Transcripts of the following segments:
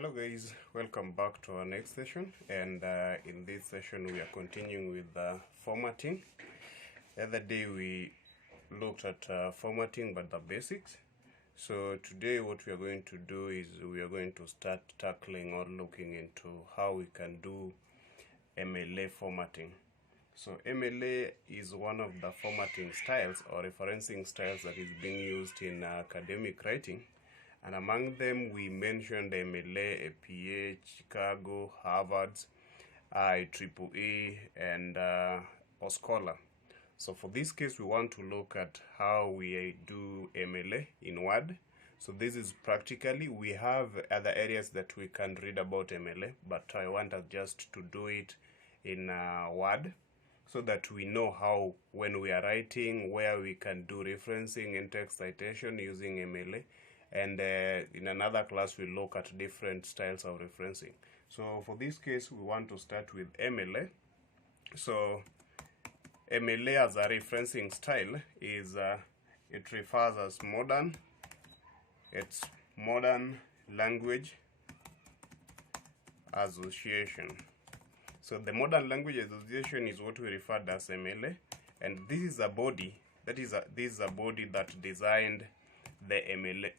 Hello guys, welcome back to our next session, and in this session we are continuing with formatting. The other day we looked at formatting, but the basics. So today what we are going to do is we are going to start tackling or looking into how we can do MLA formatting. So MLA is one of the formatting styles or referencing styles that is being used in academic writing. And among them, we mentioned MLA, APA, Chicago, Harvard, IEEE, and Oscola. So for this case, we want to look at how we do MLA in Word. So this is practically, we have other areas that we can read about MLA, but I want us just to do it in Word, so that we know how, when we are writing, where we can do referencing in text citation using MLA. And in another class we'll look at different styles of referencing. So for this case we want to start with MLA. So MLA as a referencing style is it refers as modern language association. So the modern language association is what we refer to as MLA, and this is a body that designed the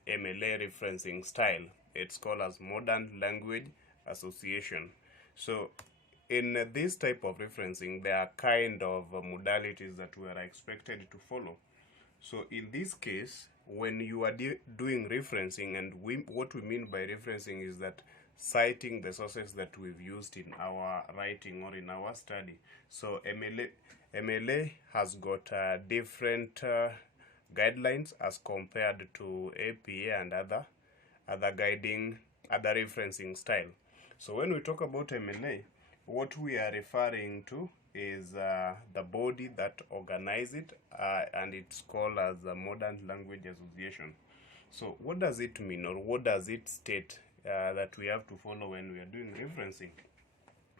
MLA referencing style. It's called as Modern Language Association. So in this type of referencing, there are kind of modalities that we are expected to follow. So in this case, when you are doing referencing, and what we mean by referencing is that citing the sources that we've used in our writing or in our study. So MLA has got different guidelines as compared to APA and other referencing style. So when we talk about MLA, what we are referring to is the body that organizes it, and it's called as the Modern Language Association. So what does it mean, or what does it state that we have to follow when we are doing referencing?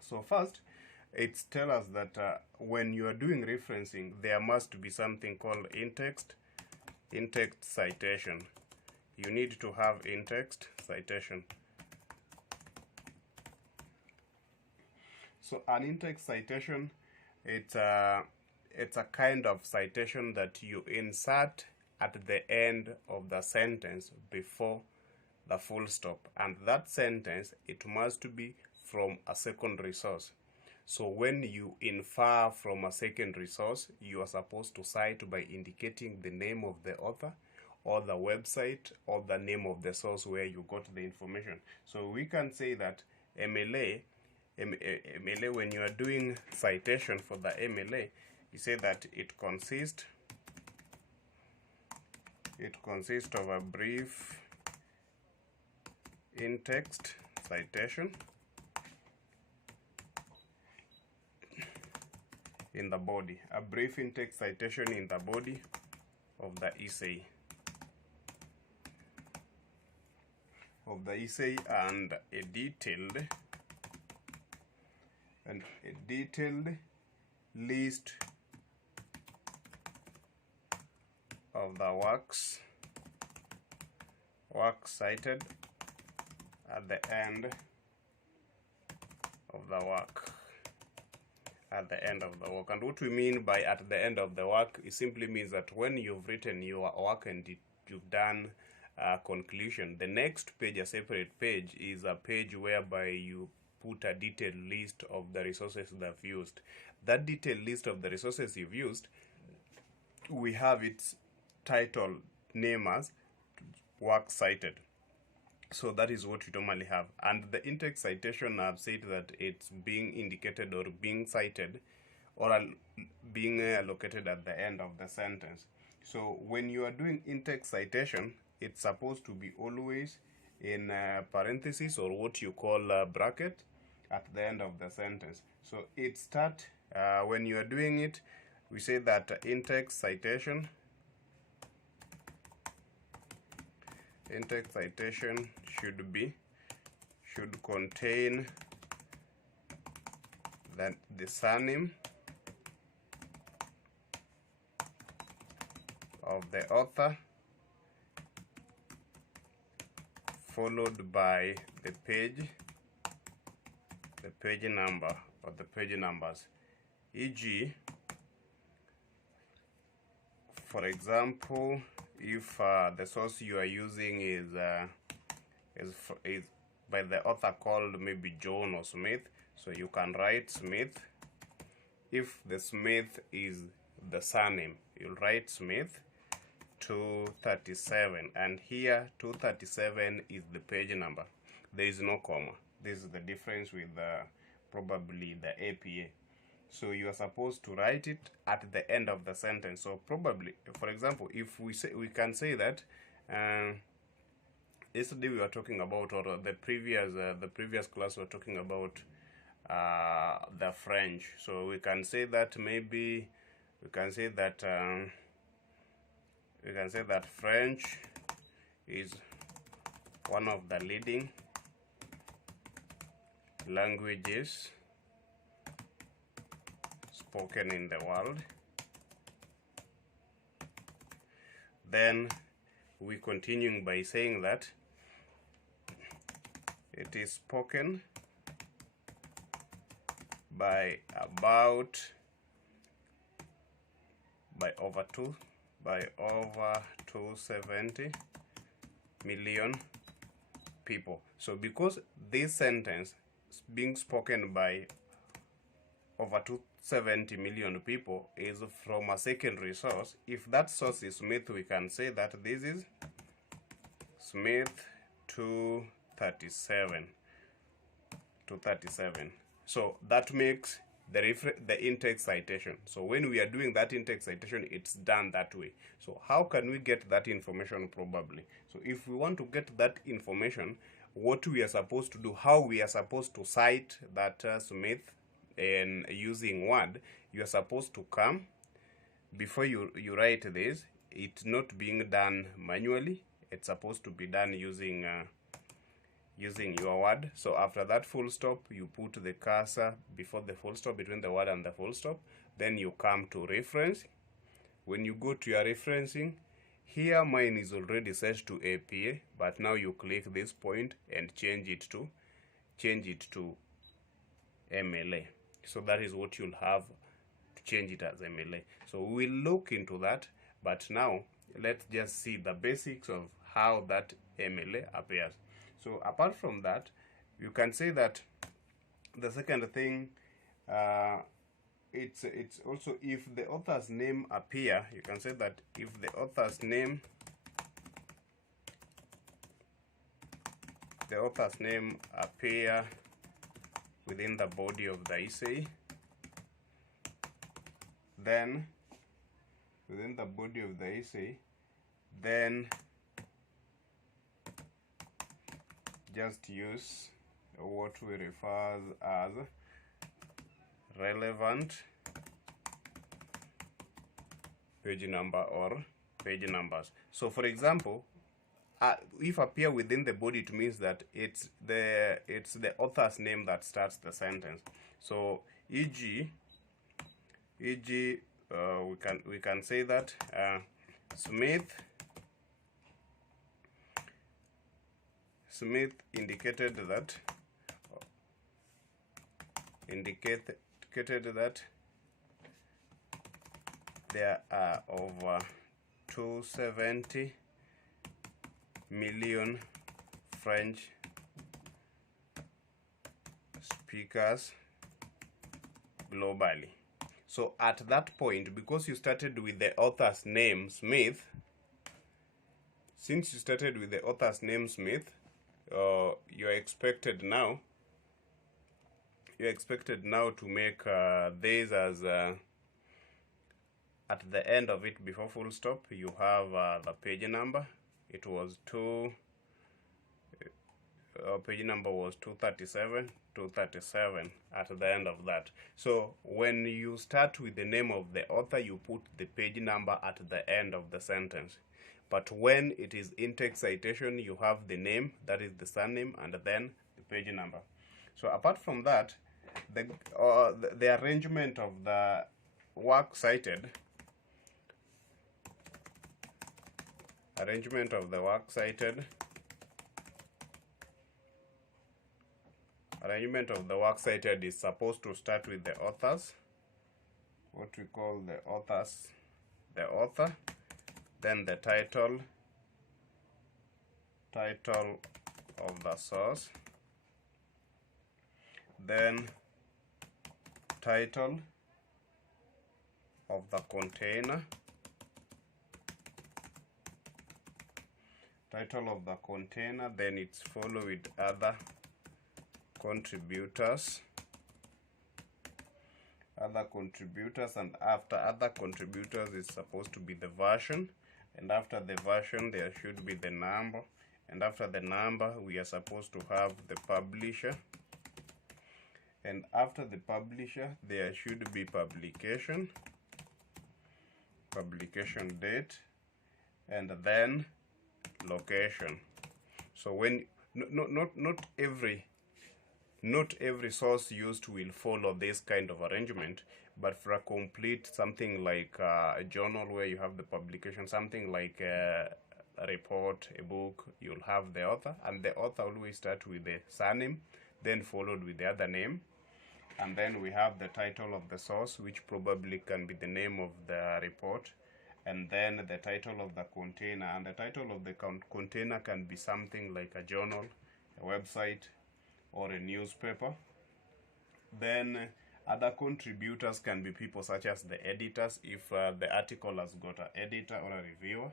So first, it tells us that when you are doing referencing, there must be something called in-text citation. You need to have in-text citation. So an in-text citation, it's a kind of citation that you insert at the end of the sentence before the full stop, and that sentence, it must be from a secondary source. So when you infer from a secondary source, you are supposed to cite by indicating the name of the author or the website or the name of the source where you got the information. So we can say that MLA, when you are doing citation for the MLA, you say that it consists of a brief in-text citation in the body, a brief in-text citation in the body of the essay, and a detailed list of the works cited at the end of the work. And what we mean by at the end of the work, it simply means that when you've written your work and you've done a conclusion, the next page, a separate page, is a page whereby you put a detailed list of the resources that you've used. That detailed list of the resources you've used, we have its title name as work cited. So that is what you normally have. And the in-text citation, I've said that it's being indicated or being cited or being located at the end of the sentence. So when you are doing in-text citation, it's supposed to be always in parentheses, or what you call a bracket, at the end of the sentence. So it starts, when you are doing it, we say that in-text citation should contain the surname of the author, followed by the page number or the page numbers. E.g., for example, if the source you are using is by the author called maybe John or Smith, so you can write Smith. If the Smith is the surname, you'll write Smith 237, and here 237 is the page number. There is no comma. This is the difference with probably the APA. So you are supposed to write it at the end of the sentence. So probably, for example, if we can say that yesterday we were talking about, or the previous class we were talking about the French. So we can say that maybe we can say that French is one of the leading languages spoken in the world. Then we continuing by saying that it is spoken by over 270 million people. So because this sentence is being spoken by over 270 million people is from a secondary source, if that source is Smith, we can say that this is Smith 237. So that makes the in-text citation. So when we are doing that in-text citation, it's done that way. So how can we get that information? Probably, so if we want to get that information, what we are supposed to do, how we are supposed to cite that Smith and using Word, you are supposed to come before you write this. It's not being done manually. It's supposed to be done using your word. So after that full stop, you put the cursor before the full stop, between the word and the full stop. Then you come to reference. When you go to your referencing, here mine is already set to APA, but now you click this point and change it to MLA. So that is what you'll have to change it as MLA. So we'll look into that, but now let's just see the basics of how that MLA appears. So apart from that, you can say that the second thing, it's also if the author's name appear, you can say that if the author's name appear within the body of the essay, then within the body of the essay, then just use what we refer as relevant page number or page numbers. So for example, if appear within the body, it means that it's the author's name that starts the sentence. So e.g., we can say that Smith indicated that there are over 270 million French speakers globally. So at that point, because you started with the author's name Smith, since you started with the author's name Smith, you're expected now to make this as at the end of it, before full stop, you have the page number. It was page number was 237 at the end of that. So when you start with the name of the author, you put the page number at the end of the sentence. But when it is in-text citation, you have the name, that is the surname, and then the page number. So apart from that, the arrangement of the work cited, arrangement of the works cited is supposed to start with the authors, what we call the authors, the author, then the title of the source, then title of the container, then it's followed with other contributors, and after other contributors is supposed to be the version, and after the version there should be the number, and after the number we are supposed to have the publisher, and after the publisher there should be publication date, and then location. So when not every source used will follow this kind of arrangement, but for a complete something like a journal where you have the publication, something like a report, a book, you'll have the author, and the author always start with the surname, then followed with the other name, and then we have the title of the source, which probably can be the name of the report, and then the title of the container, and the title of the container can be something like a journal, a website, or a newspaper. Then other contributors can be people such as the editors, if the article has got an editor or a reviewer,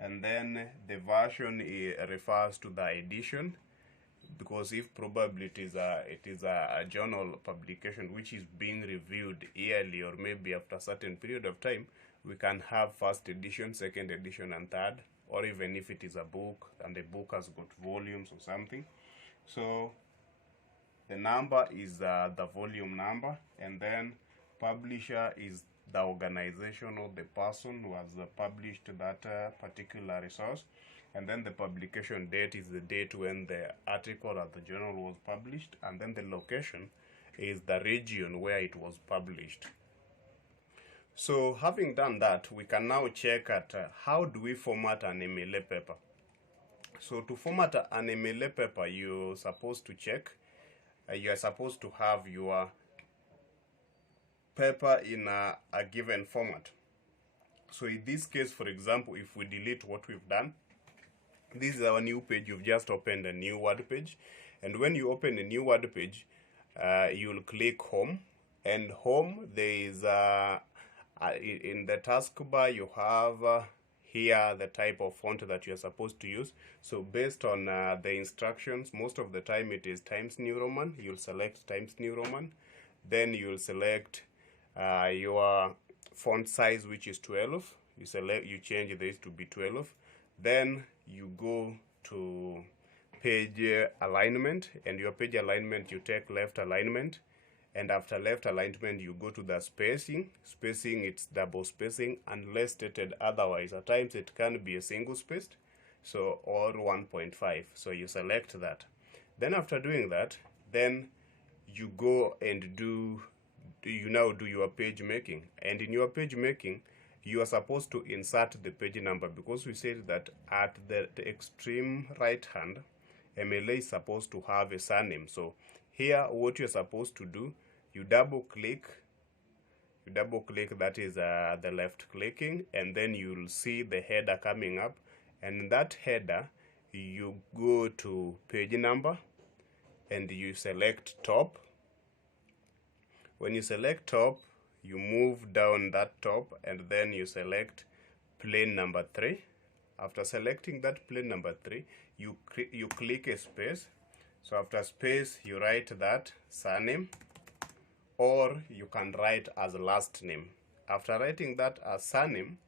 and then the version refers to the edition, because if probably it is a journal publication which is being reviewed yearly or maybe after a certain period of time, we can have first edition, second edition, and third, or even if it is a book and the book has got volumes or something. So the number is the volume number, and then publisher is the organization or the person who has published that particular resource, and then the publication date is the date when the article or the journal was published, and then the location is the region where it was published. So having done that, we can now check at how do we format an MLA paper. So to format an MLA paper, you're supposed to check, you are supposed to have your paper in a given format. So in this case, for example, if we delete what we've done, this is our new page. You've just opened a new Word page, and when you open a new Word page, you'll click Home, and Home, there is in the taskbar you have here the type of font that you're supposed to use. So based on the instructions, most of the time it is Times New Roman. You'll select Times New Roman, then you'll select your font size, which is 12. You change this to be 12. Then you go to page alignment, and your page alignment you take left alignment, and after left alignment you go to the spacing. It's double spacing unless stated otherwise. At times it can be a single spaced, so or 1.5. So you select that. Then after doing that, then you go and you now do your page making, and in your page making you are supposed to insert the page number, because we said that at the extreme right hand, MLA is supposed to have a surname. So here what you're supposed to do, you double click, that is the left clicking, and then you'll see the header coming up, and that header you go to page number and you select top. When you select top, you move down that top, and then you select plain number 3. After selecting that plain number 3, you click a space. So after space, you write that surname, or you can write as last name. After writing that as surname,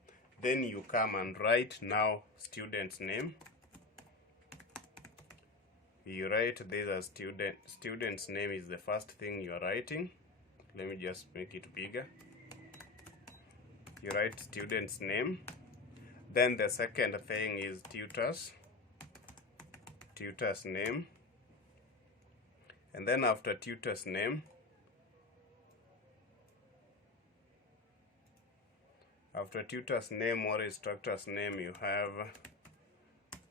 then you come and write now student's name. You write this as student's name is the first thing you're writing. Let me just make it bigger. You write student's name. Then the second thing is tutor's name. And then after tutor's name, or instructor's name, you have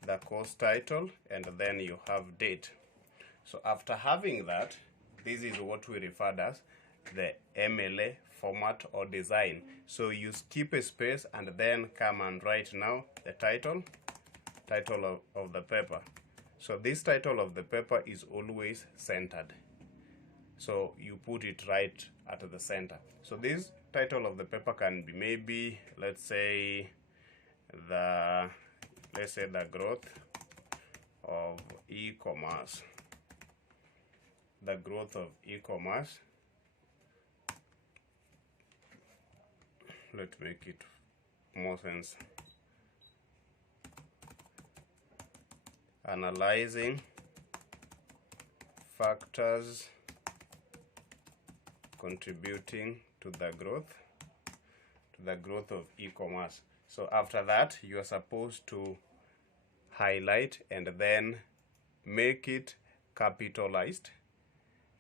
the course title, and then you have date. So after having that, this is what we referred as the MLA format or design. So you skip a space and then come and write now the title of the paper. So this title of the paper is always centered. So you put it right at the center. So this title of the paper can be maybe, let's say the growth of e-commerce. The growth of e-commerce. Let's make it more sense. Analyzing factors contributing to the growth of e-commerce. So after that, you are supposed to highlight and then make it capitalized.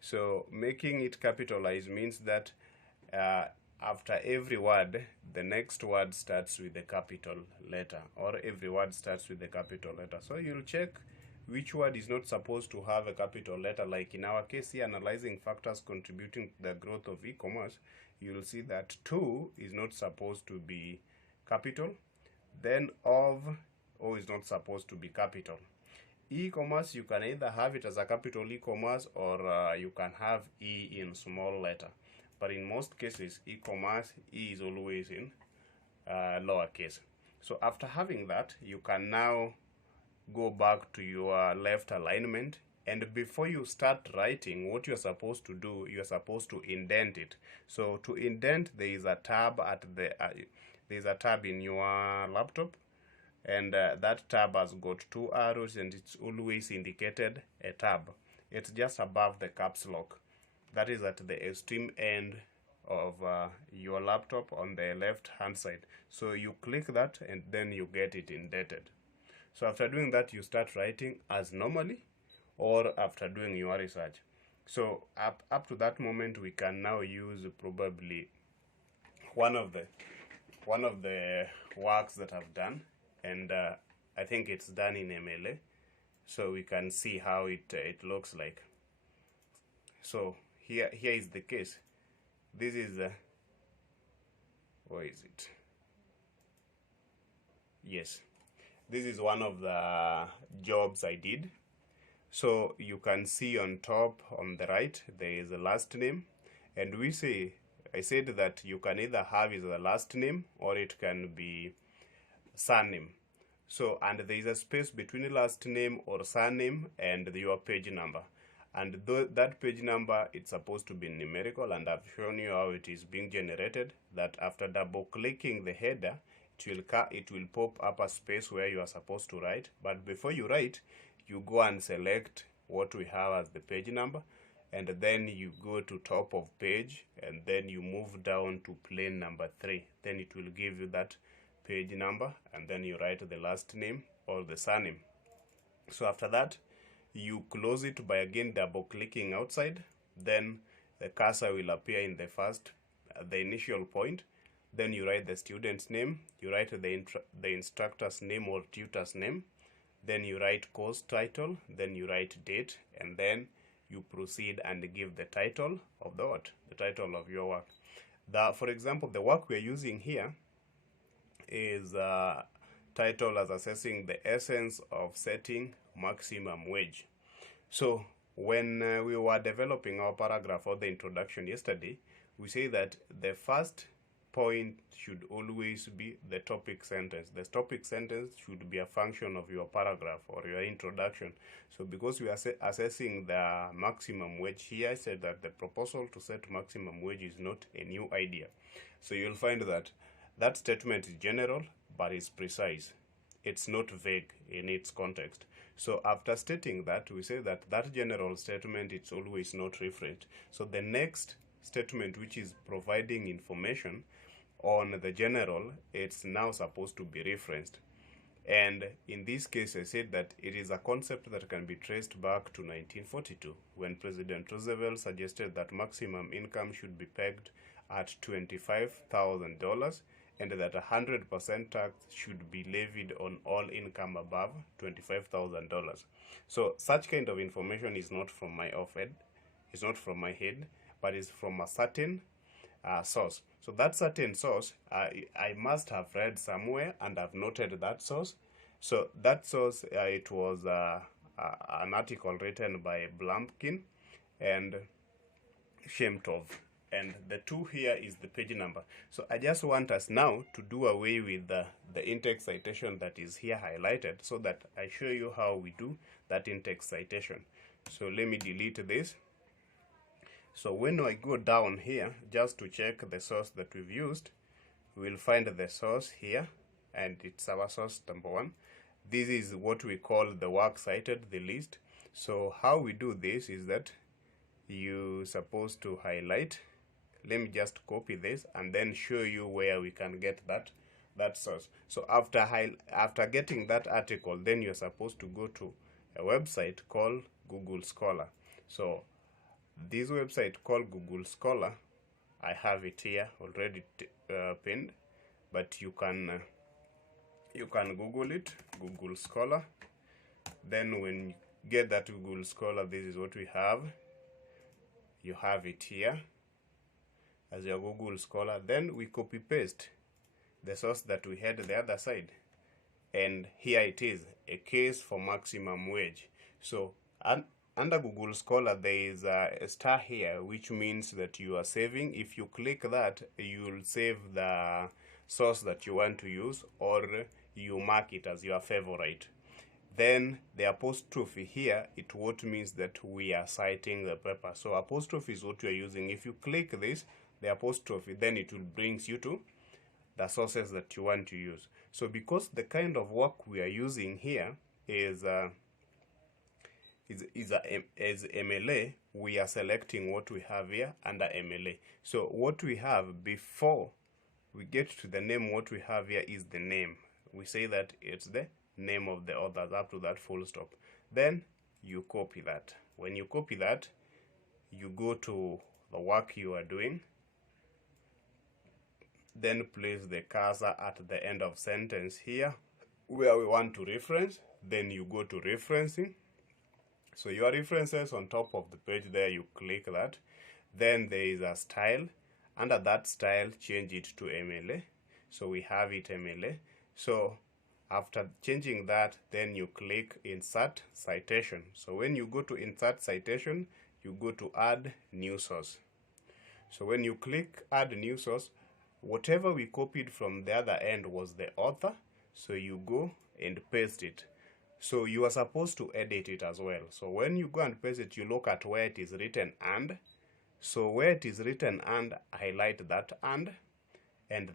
So making it capitalized means that after every word, the next word starts with a capital letter, or every word starts with a capital letter. So you'll check which word is not supposed to have a capital letter. Like in our case here, analyzing factors contributing to the growth of e-commerce, you'll see that to is not supposed to be capital. Then O is not supposed to be capital. E-commerce, you can either have it as a capital e-commerce or you can have E in small letter. But in most cases, e-commerce, E is always in lowercase. So after having that, you can now go back to your left alignment, and before you start writing, what you're supposed to do, you're supposed to indent it. So to indent, there is a tab at the there's a tab in your laptop, and that tab has got two arrows, and it's always indicated a tab. It's just above the caps lock. That is at the extreme end of your laptop on the left hand side. So you click that and then you get it indented. So after doing that, you start writing as normally, or after doing your research. So up to that moment, we can now use probably one of the works that I've done, and I think it's done in MLA, so we can see how it looks like. So here is the case. This is where is it? Yes, this is one of the jobs I did. So you can see on top on the right there is a last name, and I said that you can either have it as a last name or it can be surname. So, and there is a space between last name or surname and your page number. And that page number, it's supposed to be numerical, and I've shown you how it is being generated, that after double clicking the header, it will pop up a space where you are supposed to write. But before you write, you go and select what we have as the page number, and then you go to top of page, and then you move down to plain number 3. Then it will give you that page number, and then you write the last name or the surname. So after that, you close it by again double clicking outside. Then the cursor will appear in the initial point. Then you write the student's name, you write the instructor's name or tutor's name, then you write course title, then you write date, and then you proceed and give the title of the title of your work. For example, the work we are using here is titled as assessing the essence of setting maximum wage. So when we were developing our paragraph or the introduction yesterday, we say that the first point should always be the topic sentence. The topic sentence should be a function of your paragraph or your introduction. So because we are assessing the maximum wage here, I said that the proposal to set maximum wage is not a new idea. So you'll find that that statement is general, but it's precise. It's not vague in its context. So after stating that, we say that that general statement is always not rephrased. So the next statement, which is providing information on the general, it's now supposed to be referenced. And in this case, I said that it is a concept that can be traced back to 1942, when President Roosevelt suggested that maximum income should be pegged at $25,000, and that 100% tax should be levied on all income above $25,000. So such kind of information is not from my head, it's not from my head, but is from a certain source. So that certain source, I must have read somewhere and I've noted that source. So that source, it was an article written by Blumpkin and Shemtov, and the 2 here is the page number. So I just want us now to do away with the in-text citation that is here highlighted, so that I show you how we do that in-text citation. So let me delete this. So when I go down here, just to check the source that we've used, we'll find the source here, and it's our source number 1. This is what we call the work cited, the list. So how we do this is that you're supposed to highlight. Let me just copy this and then show you where we can get that source. So after getting that article, then you're supposed to go to a website called Google Scholar. So this website called Google Scholar, I have it here already pinned, but you can Google it, Google Scholar. Then when you get that Google Scholar, this is what we have. You have it here as your Google Scholar. Then we copy paste the source that we had the other side, and here it is, a case for maximum wage. So under Google Scholar, there is a star here, which means that you are saving. If you click that, you will save the source that you want to use, or you mark it as your favorite. Then the apostrophe here, it what means that we are citing the paper. So apostrophe is what you are using. If you click this, the apostrophe, then it will brings you to the sources that you want to use. So because the kind of work we are using here is MLA, we are selecting what we have here under MLA. So what we have before we get to the name, what we have here is the name. We say that it's the name of the authors up to that full stop. Then you copy that. When you copy that, you go to the work you are doing, then place the cursor at the end of sentence here where we want to reference. Then you go to referencing. So your references on top of the page there, you click that. Then there is a style. Under that style, change it to MLA. So we have it MLA. So after changing that, then you click insert citation. So when you go to insert citation, you go to add new source. So when you click add new source, whatever we copied from the other end was the author. So you go and paste it. So you are supposed to edit it as well. So when you go and paste it, you look at where it is written and. So where it is written and, highlight that and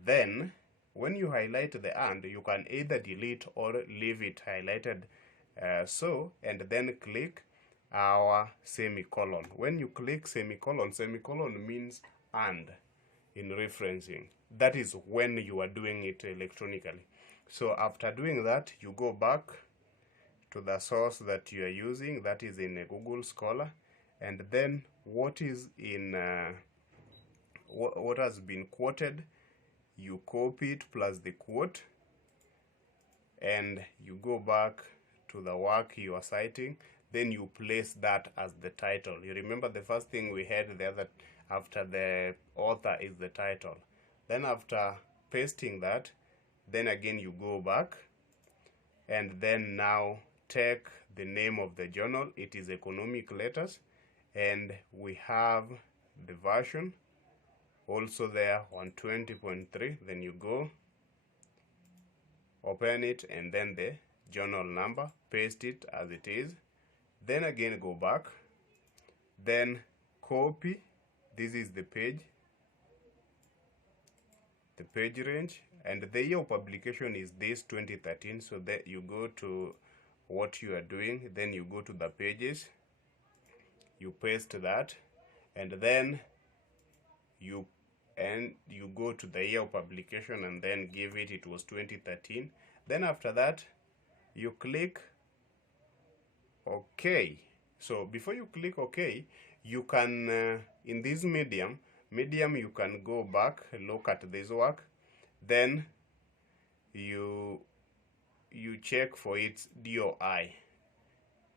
then when you highlight the and, you can either delete or leave it highlighted and then click our semicolon. When you click semicolon, semicolon means and in referencing. That is when you are doing it electronically. So after doing that, you go back to the source that you are using, that is in a Google Scholar, and then what is in what has been quoted, you copy it plus the quote, and you go back to the work you are citing. Then you place that as the title. You remember the first thing we had there, that after the author is the title. Then after pasting that, then again you go back and then now take the name of the journal. It is Economic Letters, and we have the version also there on 20.3. Then you go open it and then the journal number, paste it as it is, then again go back, then copy. This is the page range, and the year of publication is this 2013. So that you go to what you are doing, then you go to the pages, you paste that, and then you go to the year of publication and then give it was 2013. Then after that you click OK. So before you click OK, you can in this medium you can go back, look at this work, then you check for its DOI.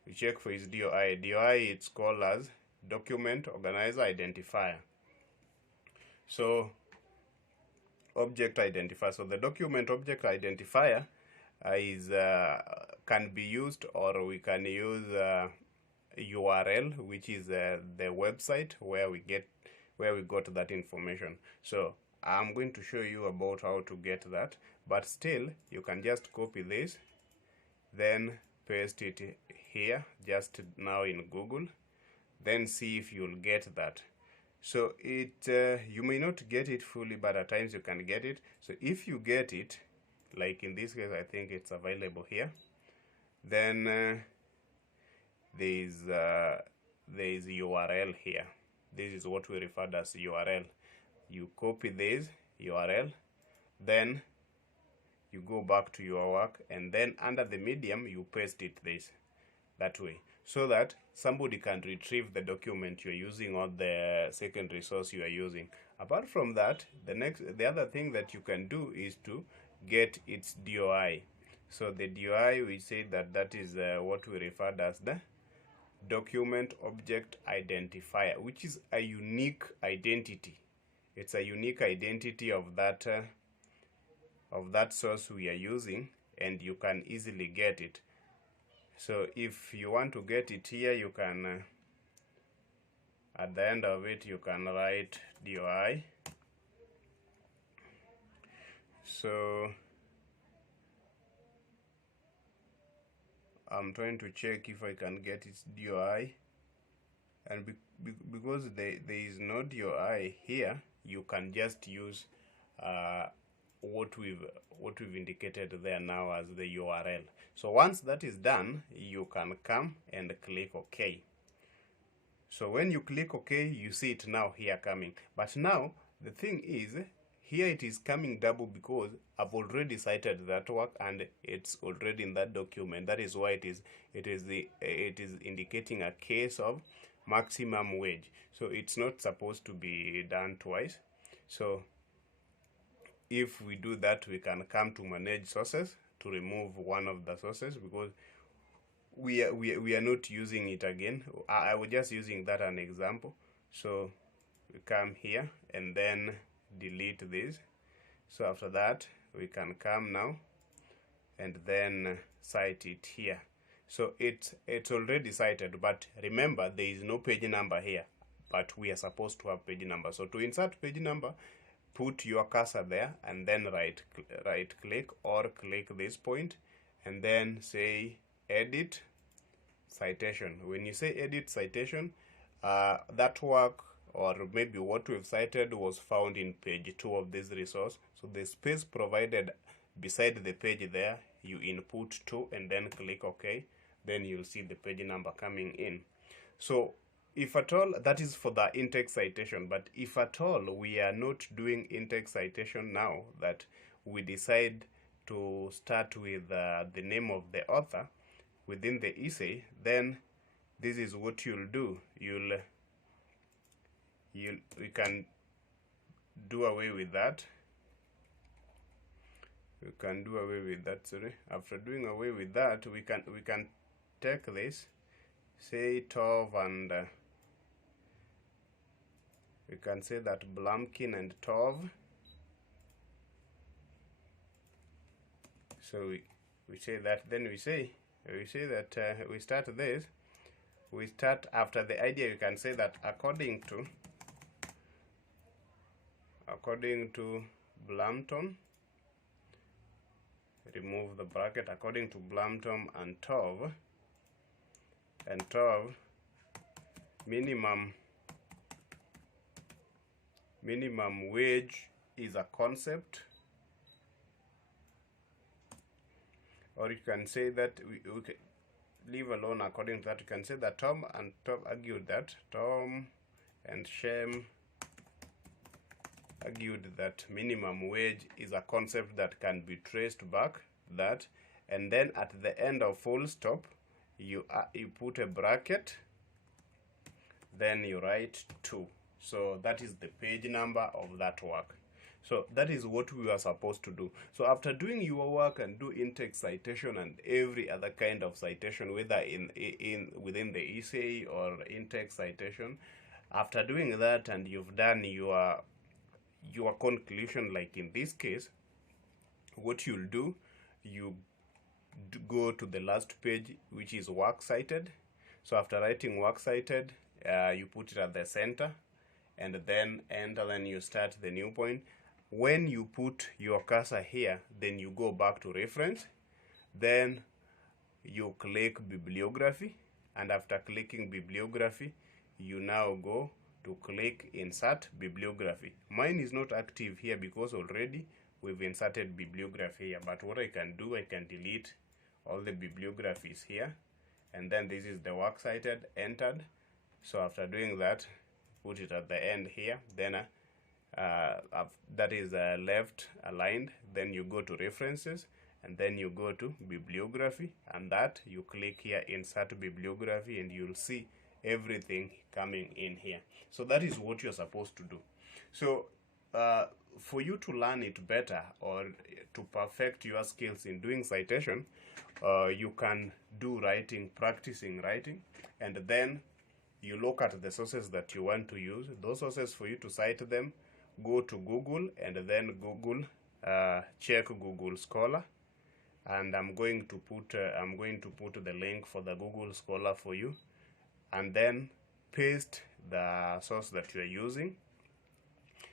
You check for its DOI. DOI, it's called as Document Organizer Identifier. So object identifier. So the document object identifier is can be used, or we can use URL, which is the website where we got that information. So I'm going to show you about how to get that, but still you can just copy this, then paste it here just now in Google, then see if you'll get that. So you may not get it fully, but at times you can get it. So if you get it, like in this case, I think it's available here, then there is URL here. This is what we refer to as URL. You copy this URL, then you go back to your work, and then under the medium you paste it that way, so that somebody can retrieve the document you're using or the secondary source you are using. Apart from that, the other thing that you can do is to get its DOI. So the DOI, we say that is what we refer to as the Document Object Identifier, which is a unique identity. It's a unique identity of that source we are using, and you can easily get it. So if you want to get it here, you can at the end of it you can write DOI. So I'm trying to check if I can get its DOI, and because there is no DOI here, you can just use what we've indicated there now as the URL. So once that is done, you can come and click OK. So when you click OK, you see it now here coming. But now the thing is, here it is coming double because I've already cited that work and it's already in that document. That is why it is indicating a case of maximum wage. So it's not supposed to be done twice. So if we do that, we can come to manage sources to remove one of the sources, because we are not using it again. I was just using that an example. So we come here and then delete this. So after that, we can come now and then cite it here. So it's already cited, but remember there is no page number here, but we are supposed to have page number. So to insert page number, put your cursor there and then right click or click this point and then say edit citation. When you say edit citation, that work or maybe what we've cited was found in page 2 of this resource. So the space provided beside the page there, you input 2 and then click OK. Then you'll see the page number coming in. So if at all, that is for the in-text citation, but if at all we are not doing in-text citation now, that we decide to start with the name of the author within the essay, then this is what you'll do. We can do away with that. We can do away with that, sorry. After doing away with that, we can take this, say Tov, and we can say that Blumkin and Tov. So we say that, then we say that we start this. We start after the idea. You can say that according to Blumton, remove the bracket, according to Blumton and Tov, minimum wage is a concept. Or you can say that we can leave alone according to that. You can say that Tom and Tov argued that, Tom and Shem argued that minimum wage is a concept that can be traced back, that, and then at the end of full stop, you put a bracket, then you write 2. So that is the page number of that work. So that is what we are supposed to do. So after doing your work and do in-text citation and every other kind of citation, whether within the essay or in-text citation, after doing that and you've done your conclusion, like in this case, what you'll do, you go to the last page, which is works cited. So after writing works cited, you put it at the center and then enter, then you start the new point. When you put your cursor here, then you go back to reference, then you click bibliography, and after clicking bibliography, you now go to click insert bibliography. Mine is not active here because already we've inserted bibliography here, but what I can do, I can delete all the bibliographies here, and then this is the works cited, entered. So after doing that, put it at the end here, then that is left aligned, then you go to references, and then you go to bibliography, and that you click here insert bibliography, and you'll see everything coming in here. So that is what you're supposed to do. So for you to learn it better or to perfect your skills in doing citation, you can do writing, practicing writing, and then you look at the sources that you want to use. Those sources, for you to cite them, go to Google, and then Google, check Google Scholar, and I'm going to put the link for the Google Scholar for you, and then paste the source that you are using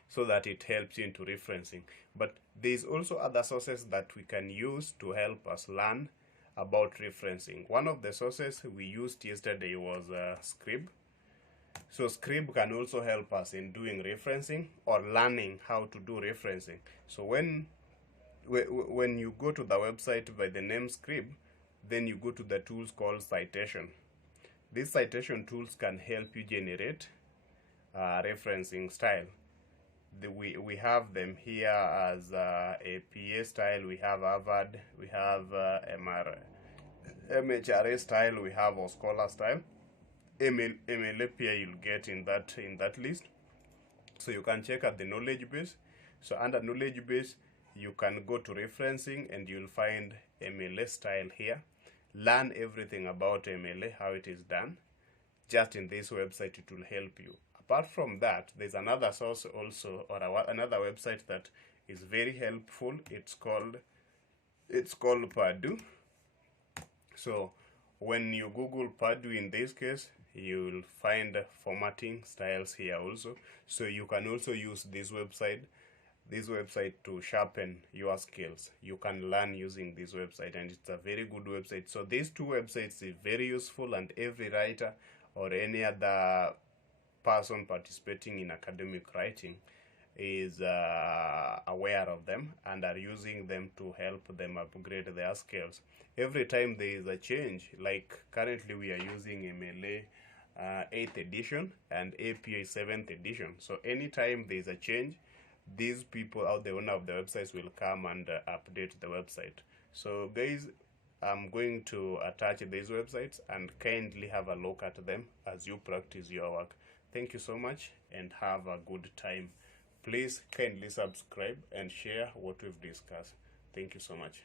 so that it helps you into referencing. But there's also other sources that we can use to help us learn about referencing. One of the sources we used yesterday was Scrib. So Scrib can also help us in doing referencing or learning how to do referencing. So when you go to the website by the name Scrib, then you go to the tools called citation. These citation tools can help you generate referencing style. We have them here as APA style, we have Harvard, we have MHRA style, we have our Scholar style. MLA you'll get in that list. So you can check at the knowledge base. So under knowledge base, you can go to referencing and you'll find MLA style here. Learn everything about MLA, how it is done. Just in this website, it will help you. Apart from that, there's another source also, or another website that is very helpful. It's called Purdue. So when you Google Purdue in this case, you'll find formatting styles here also. So you can also use this website to sharpen your skills. You can learn using this website, and it's a very good website. So these two websites are very useful, and every writer or any other person participating in academic writing is aware of them and are using them to help them upgrade their skills. Every time there is a change, like currently we are using MLA 8th edition and APA 7th edition. So anytime there is a change, these people out the owner of the websites will come and update the website. So guys, I'm going to attach these websites, and kindly have a look at them as you practice your work. Thank you so much and have a good time. Please kindly subscribe and share what we've discussed. Thank you so much.